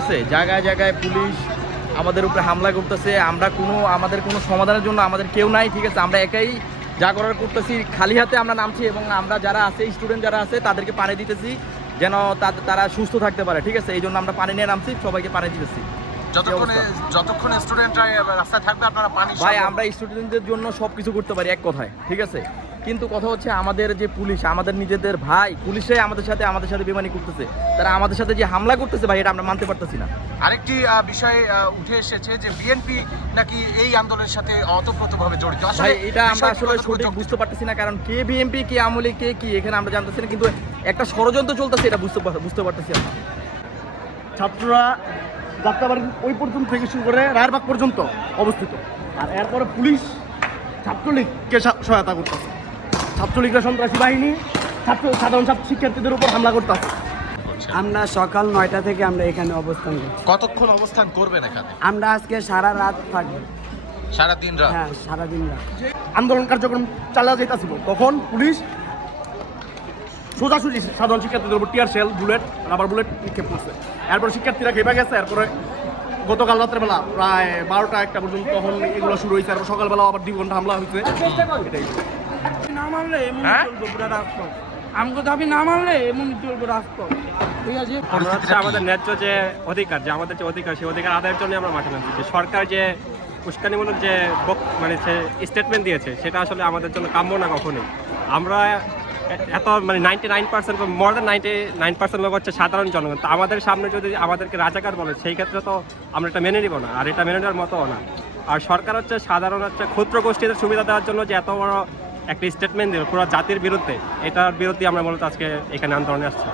আছে জায়গায় জায়গায় পুলিশ আমাদের উপরে হামলা করতেছে, আমাদের কোনো সমাধানের জন্য আমাদের কেউ নাই, ঠিক আছে। আমরা একাই যা করার করতেছি, খালি হাতে আমরা নামছি এবং আমরা যারা আছে স্টুডেন্ট যারা আছে তাদেরকে পানি দিতেছি যেন তারা সুস্থ থাকতে পারে, ঠিক আছে। এই জন্য আমরা পানি নিয়ে নামছি, সবাইকে পানি দিতেছি। যতক্ষণ স্টুডেন্টরা রাস্তায় থাকবে আপনারা পানি ভাই আমরা স্টুডেন্টদের জন্য সব কিছু করতে পারি এক কথায়, ঠিক আছে। কিন্তু কথা হচ্ছে আমাদের যে পুলিশ, আমাদের নিজেদের ভাই পুলিশরাই আমাদের সাথে বেমানি করতেছে, তারা আমাদের সাথে যে হামলা করতেছে ভাই, এটা আমরা মানতে পারতেছি না। আরেকটি বিষয় উঠে এসেছে যে বিএনপি নাকি এই আন্দোলনের সাথে ওতপ্রোতভাবে জড়িত। ভাই এটা আমরা আসলে সঠিক বুঝতে পারতেছি না, কারণ কে বিএনপি কে আওয়ামী লীগ কে কি এখানে আমরা জানতেছি না, কিন্তু একটা ষড়যন্ত্র চলতেছে এটা বুঝতে পারতেছি আমরা। ছাত্ররা যাত্রাবাড়ি ওই পর্যন্ত থেকে শুরু করে রায়েরবাগ পর্যন্ত অবস্থিত, আর এরপরে পুলিশ ছাত্রলীগকে সহায়তা করতেছে। ছাত্রলীগরা সন্ত্রাসী বাহিনী সাধারণ শিক্ষার্থীদের উপর হামলা করতেছে। আমরা সকাল 9টা থেকে আমরা এখানে অবস্থান করছি। কতক্ষণ অবস্থান করবেন এখানে? আমরা আজকে সারা রাত থাকবো। সারাদিন রাত? হ্যাঁ, সারাদিন রাত। আন্দোলন কার্যক্রম চালা যেতেছিল তখন পুলিশ সোজাসুজি সাধারণ শিক্ষার্থীদের উপর টিয়ার শেল, রাবার বুলেট নিক্ষেপ করছে। এরপর শিক্ষার্থীরা খেপে গেছে। এরপরে গতকাল রাত্রেবেলা প্রায় 12টা-1টা পর্যন্ত তখন এগুলো শুরু হয়েছে। এরপর সকালবেলা আবার 2 ঘন্টা হামলা হয়েছে। এটাই না মানলে এমন চলবে পুরো রাজপথ। আমগো দাবি না মানলে এমন চলবে রাজপথ, ঠিক আছে। আমরা হচ্ছে আমাদের ন্যায্য যে অধিকার, সেই অধিকার আদায়ের জন্য আমরা মাঠে নামছি। যে সরকার যে উস্কানিমূলক যে মানে স্টেটমেন্ট দিয়েছে সেটা আসলে আমাদের জন্য কাম্য না কখনোই। আমরা এত মানে 99% মোর দ্যান 99% লোক হচ্ছে সাধারণ জনগণ। তো আমাদের সামনে যদি আমাদেরকে রাজাকার বলে সেই ক্ষেত্রে তো আমরা এটা মেনে নিব না, আর এটা মেনে নেওয়ার মতো না। আর সরকার হচ্ছে সাধারণ ক্ষুদ্র গোষ্ঠীদের সুবিধা দেওয়ার জন্য যে এত বড় একটা স্টেটমেন্ট দিল পুরো জাতির বিরুদ্ধে, এটার বিরুদ্ধে আমরা মূলত আজকে এখানে আন্দোলনে আসছি।